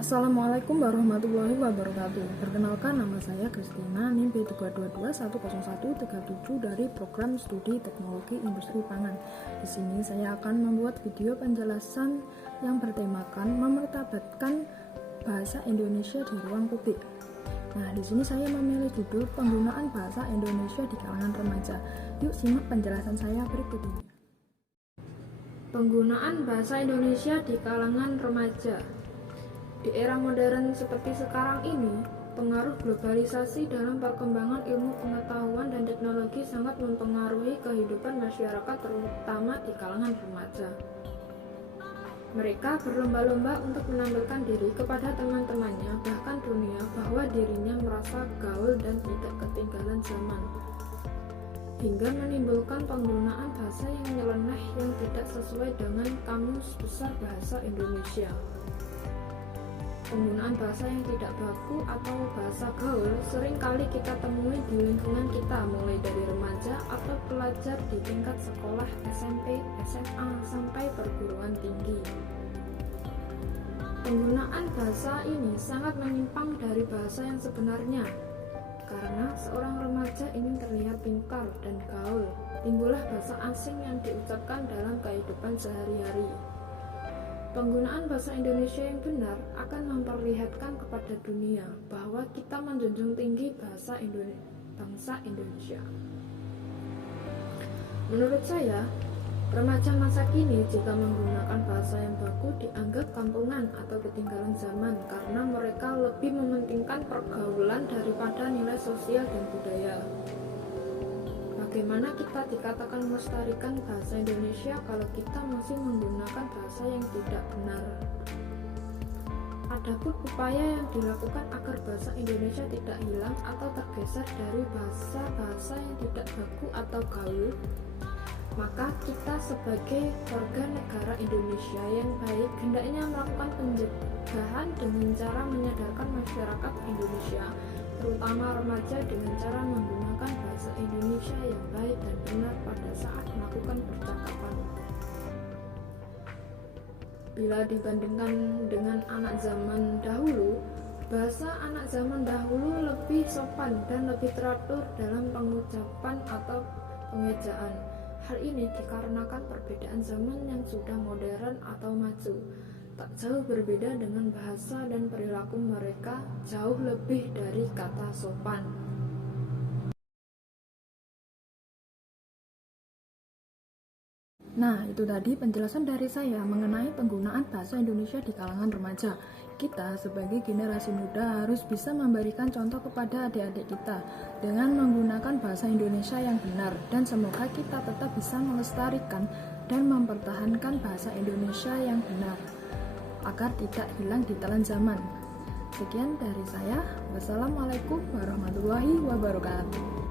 Assalamualaikum warahmatullahi wabarakatuh. Perkenalkan, nama saya Kristina, NIM B3221037 dari Program Studi Teknologi Industri Pangan. Di sini saya akan membuat video penjelasan yang bertemakan memartabatkan bahasa Indonesia di ruang publik. Nah, di sini saya memilih judul penggunaan bahasa Indonesia di kalangan remaja. Yuk simak penjelasan saya berikut ini. Penggunaan bahasa Indonesia di kalangan remaja. Di era modern seperti sekarang ini, pengaruh globalisasi dalam perkembangan ilmu pengetahuan dan teknologi sangat mempengaruhi kehidupan masyarakat, terutama di kalangan remaja. Mereka berlomba-lomba untuk menampilkan diri kepada teman-temannya, bahkan dunia, bahwa dirinya merasa gaul dan tidak ketinggalan zaman, hingga menimbulkan penggunaan bahasa yang nyeleneh yang tidak sesuai dengan Kamus Besar Bahasa Indonesia. Penggunaan bahasa yang tidak baku atau bahasa gaul sering kali kita temui di lingkungan kita, mulai dari remaja atau pelajar di tingkat sekolah SMP, SMA, sampai perguruan tinggi. Penggunaan bahasa ini sangat menyimpang dari bahasa yang sebenarnya. Karena seorang remaja ingin terlihat pintar dan gaul, timbullah bahasa asing yang diucapkan dalam kehidupan sehari-hari. Penggunaan bahasa Indonesia yang benar akan memperlihatkan kepada dunia bahwa kita menjunjung tinggi bangsa Indonesia. Menurut saya, remaja masa kini jika menggunakan bahasa yang baku dianggap kampungan atau ketinggalan zaman karena mereka lebih mementingkan pergaulan daripada nilai sosial dan budaya. Bagaimana kita dikatakan melestarikan bahasa Indonesia kalau kita masih menggunakan bahasa yang tidak benar? Adapun upaya yang dilakukan agar bahasa Indonesia tidak hilang atau tergeser dari bahasa-bahasa yang tidak baku atau gaul, maka kita sebagai warga negara Indonesia yang baik hendaknya melakukan pencegahan dengan cara menyadarkan masyarakat Indonesia, terutama remaja, dengan cara menggunakan bahasa Indonesia yang baik dan benar pada saat melakukan percakapan. Bila dibandingkan dengan anak zaman dahulu, bahasa anak zaman dahulu lebih sopan dan lebih teratur dalam pengucapan atau pengejaan. Hal ini dikarenakan perbedaan zaman yang sudah modern atau maju. Tak jauh berbeda dengan bahasa dan perilaku mereka, jauh lebih dari kata sopan. Nah, itu tadi penjelasan dari saya mengenai penggunaan bahasa Indonesia di kalangan remaja. Kita sebagai generasi muda harus bisa memberikan contoh kepada adik-adik kita dengan menggunakan bahasa Indonesia yang benar, dan semoga kita tetap bisa melestarikan dan mempertahankan bahasa Indonesia yang benar agar tidak hilang di telan zaman. Sekian dari saya. Wassalamualaikum warahmatullahi wabarakatuh.